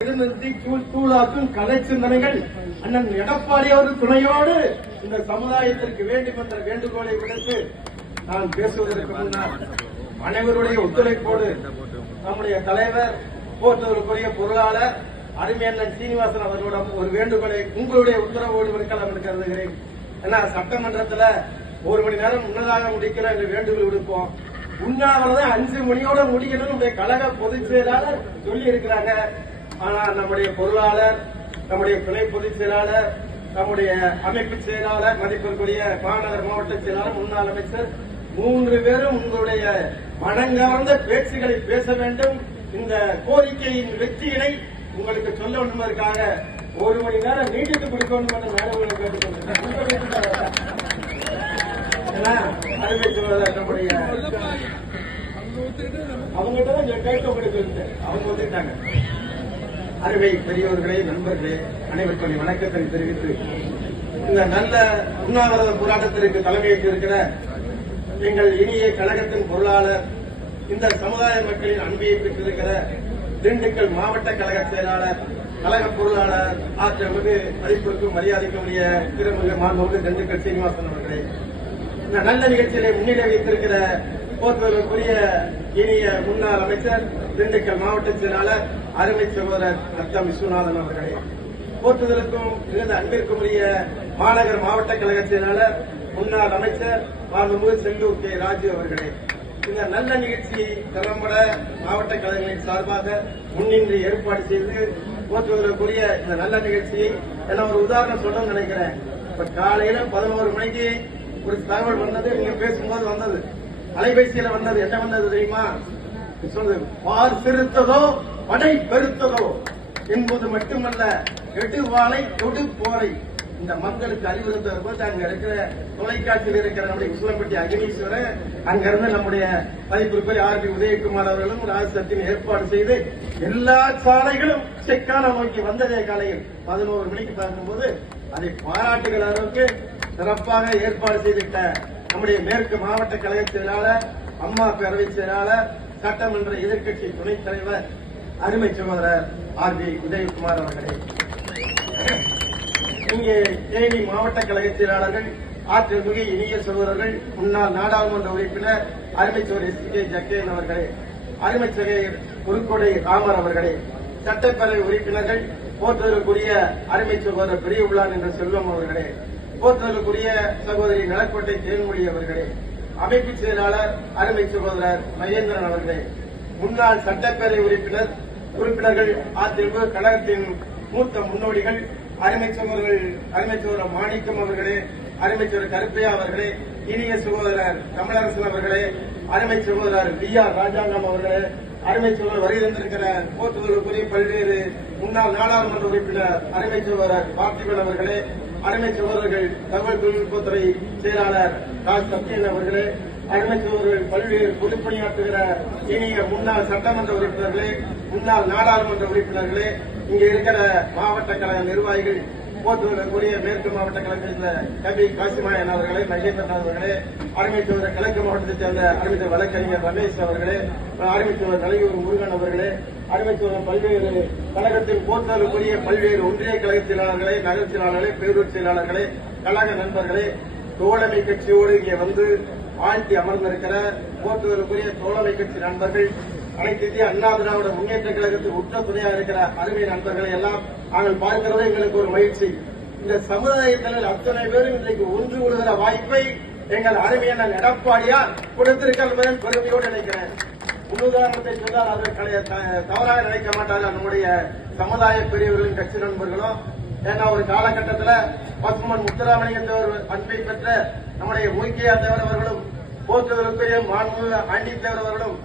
தூளாக்கும் கலை சிந்தனைகள் அண்ணன் எடப்பாடி அவர்கள் துணையோடு இந்த சமுதாயத்திற்கு வேண்டும் என்ற வேண்டுகோளை விடுத்து நான் பேசுவதற்கு முன்னால் அனைவருடைய ஒத்துழைப்போடு நம்முடைய தலைவர் போற்றுவதற்குரிய பொருளாளர் அருமையண்ணன் சீனிவாசன் அவர்களிடம் ஒரு வேண்டுகோளை உங்களுடைய உத்தரவோடு விடுக்கலாம் என்று கருதுகிறேன். ஏன்னா சட்டமன்றத்தில் ஒரு மணி நேரம் முன்னதாக முடிக்கிற என்று வேண்டுகோள் விடுப்போம். உண்ணாவிரதம் 5 மணியோட முடிக்கணும் நம்முடைய கழக பொதுச் செயலாளர் சொல்லி இருக்கிறாங்க. ஆனால் நம்முடைய பொருளாளர், நம்முடைய துணை பொதுச் செயலாளர், நம்முடைய அமைப்பு செயலாளர், மதிப்பிற்குரிய மாநகர் மாவட்ட செயலாளர், முன்னாள் அமைச்சர் 3 பேரும் உங்களுடைய மனங்கவர்ந்த பேச்சுகளை பேச வேண்டும். இந்த கோரிக்கையின் வெற்றியினை உங்களுக்கு சொல்ல வேண்டுவதற்காக 1 மணி நேரம் நீட்டித்து கொடுக்க வேண்டும் என்ற மேடங்களை கேட்டுக்கொண்டிருக்கிறேன். நம்முடைய அவங்ககிட்ட தான் கேட்க முடியாது, அவங்க வந்துட்டாங்க. அருமை பெரியவர்களே, நண்பர்களே, அனைவருக்கும் வணக்கத்தை தெரிவித்து இந்த நல்ல உண்ணாவிரத போராட்டத்திற்கு தலைமையேற்றிருக்கிற எங்கள் இனிய கழகத்தின் பொருளாளர், இந்த சமுதாய மக்களின் அன்பையை பெற்றிருக்கிற திண்டுக்கல் மாவட்ட கழக செயலாளர், கழக பொருளாளர், ஆற்றமிகு மதிப்பிற்கும் மரியாதைக்கும் உரிய திருமிகு மாண்புமிகு திண்டுக்கல் சீனிவாசன் அவர்களே, இந்த நல்ல நிகழ்ச்சியிலே முன்னிலை வைத்திருக்கிற போற்றுவதற்குரிய இனிய முன்னாள் அமைச்சர், திண்டுக்கல் மாவட்ட செயலாளர், அருமை சகோதரர் நத்தம் விஸ்வநாதன் அவர்களே, போற்றுதலுக்கும் மிகுந்த அன்பிற்கும் உரிய மாநகர் மாவட்ட கழக செயலாளர், முன்னாள் அமைச்சர் மாண்புமிகு செல்லூர் கே ராஜு அவர்களே, இந்த நல்ல நிகழ்ச்சியை திறம்பட மாவட்ட கழகங்களின் சார்பாக முன்னின்று ஏற்பாடு செய்து போற்றுவதற்குரிய இந்த நல்ல நிகழ்ச்சியை என்ன ஒரு உதாரணம் சொல்லணும்னு நினைக்கிறேன். இப்ப காலையில 11 மணிக்கு ஒரு தகவல் வந்தது, நீங்க பேசும்போது வந்தது, அலைபேசியில வந்தது. என்ன வந்தது தெரியுமா? சொல்றது, பார் சிறுத்ததோ படை பெருத்ததோ என்பது மட்டுமல்ல, எடுவாளை தொடு போரை. இந்த மக்களுக்கு அறிவுறுத்த போது அங்க இருக்கிற தொலைக்காட்சியில் இருக்கிற நம்முடைய உசிலம்பட்டி அகினீஸ்வரன், அங்கிருந்து நம்முடைய மதிப்பிற்குரிய ஆர்.பி. உதயகுமார் அவர்களும் ராஜசத்தின் ஏற்பாடு செய்து எல்லா சாலைகளும் செக்கான நோக்கி வந்ததே காலையில் 11 மணிக்கு பார்க்கும்போது அதை பாராட்டுகிற அளவுக்கு சிறப்பாக ஏற்பாடு செய்திட்ட நம்முடைய மேற்கு மாவட்ட கழக செயலாளர், அம்மா பேரவை செயலாளர், சட்டமன்ற எதிர்க்கட்சி துணைத் தலைவர், அருமை சகோதரர் ஆர்.பி. உதயகுமார் அவர்களே, இங்கே தேனி மாவட்ட கழக செயலாளர்கள், ஆற்றமிகு இனிய சகோதரர்கள், முன்னாள் நாடாளுமன்ற உறுப்பினர் அருமை சகோதரர் எஸ்.கே. ஜக்கேன் அவர்களே, அருமை சகோதரர் புதுக்கோட்டை ராமர் அவர்களே, சட்டப்பேரவை உறுப்பினர்கள், போற்றுதலுக்குரிய அருமை சகோதரர் பெரிய உள்ளான் என்ற செல்வம் அவர்களே, போற்றுதலுக்குரிய சகோதரி நலக்கோட்டை தேன்மொழி அவர்களே, அமைப்பு செயலாளர் அருமை சகோதரர் மகேந்திரன் அவர்களே, முன்னாள் சட்டப்பேரவை உறுப்பினர்கள், அதிமுக கழகத்தின் மூத்த முன்னோடிகள், அருமை சகோதரர் மாணிக்கம் அவர்களே, அருமை சகோதரர் கருப்பையா அவர்களே, இனிய சகோதரர் கமலரசன் அவர்களே, அருமை சகோதரர் டி.ஆர். ராஜாங்கம் அவர்களே, அருமை சகோதரர் வருகின்றிருக்கிற போற்றுதலுக்குரிய பல்வேறு முன்னாள் நாடாளுமன்ற உறுப்பினர் அருமை சகோதரர் பார்த்திபன் அவர்களே, அருமை சகோதரர்கள் தகவல் தொழில்நுட்பத்துறை செயலாளர் ராஜ் சத்யன் அவர்களே, அருமை சகோதரர்கள் பல்வேறு பொதுப்பணியாற்றுகிற இனிய முன்னாள் சட்டமன்ற உறுப்பினர்களே, முன்னாள் நாடாளுமன்ற உறுப்பினர்களே, இங்க இருக்கிற மாவட்ட கழக நிர்வாகிகள், போற்றுதலுக்குரிய மேற்கு மாவட்ட கழகத்தில் கபி காசிமாயன் அவர்களே, மகேந்திரன் அவர்களே, அருமை சகோதரர் கிழக்கு மாவட்டத்தைச் சேர்ந்த அருமை வழக்கறிஞர் ரமேஷ் அவர்களே, அருமை சகோதரர் தலையூர் முருகன் அவர்களே, அருமை சகோதரர் பல்வேறு கழகத்தில் போற்றுதலுக்குரிய பல்வேறு ஒன்றிய கழக செயலாளர்களே, நகர் செயலாளர்களே, பேரூர் செயலாளர்களே, கழக நண்பர்களே, தோழமை கட்சியோடு இங்கே வந்து வாழ்த்தி அமர்ந்திருக்கிற போற்றுதலுக்குரிய தோழமை கட்சி நண்பர்கள், அனைத்து இந்திய அண்ணா திராவிட முன்னேற்ற கழகத்தில் உற்ற துணையாக இருக்கிற அருமை நண்பர்களை எல்லாம் நாங்கள் பார்க்கிறது எங்களுக்கு ஒரு மகிழ்ச்சி. இந்த சமுதாயத்தில் அத்தனை பேரும் இன்றைக்கு ஒன்று கூடுகிற வாய்ப்பை எங்கள் அருமையான எடப்பாடியார் கொடுத்திருக்கிற பெருமையோடு நினைக்கிறேன். முன்னுதாரணத்தை சொன்னால் அதை தவறாக நினைக்க மாட்டார்கள் நம்முடைய சமுதாய பெரியவர்களின் கட்சி நண்பர்களும். ஏன்னா ஒரு காலகட்டத்தில் பசுமன் முத்துராமலிங்க அன்பை பெற்ற நம்முடைய மூக்கியா தேவர் அவர்களும், போற்றுதலுக்குரிய மாண்புமிகு ஆண்டி தேவர் அவர்களும்